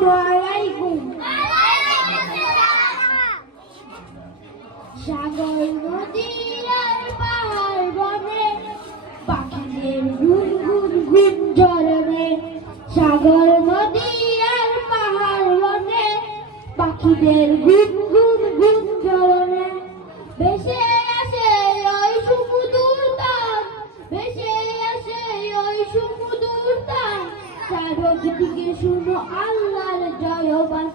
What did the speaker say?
আসসালামু আলাইকুম। সাগর নদী আর পাহাড় বনে পাখিদের গুনগুন গুঞ্জরণে, সাগর নদী আর পাহাড় বনে পাখিদের গুনগুন গুঞ্জরণে ভেসে আসে ওই সমুদ্র তান, ভেসে আসে ওই সমুদ্র তান। চারদিকে শুনো আল্লাহর জয়গান।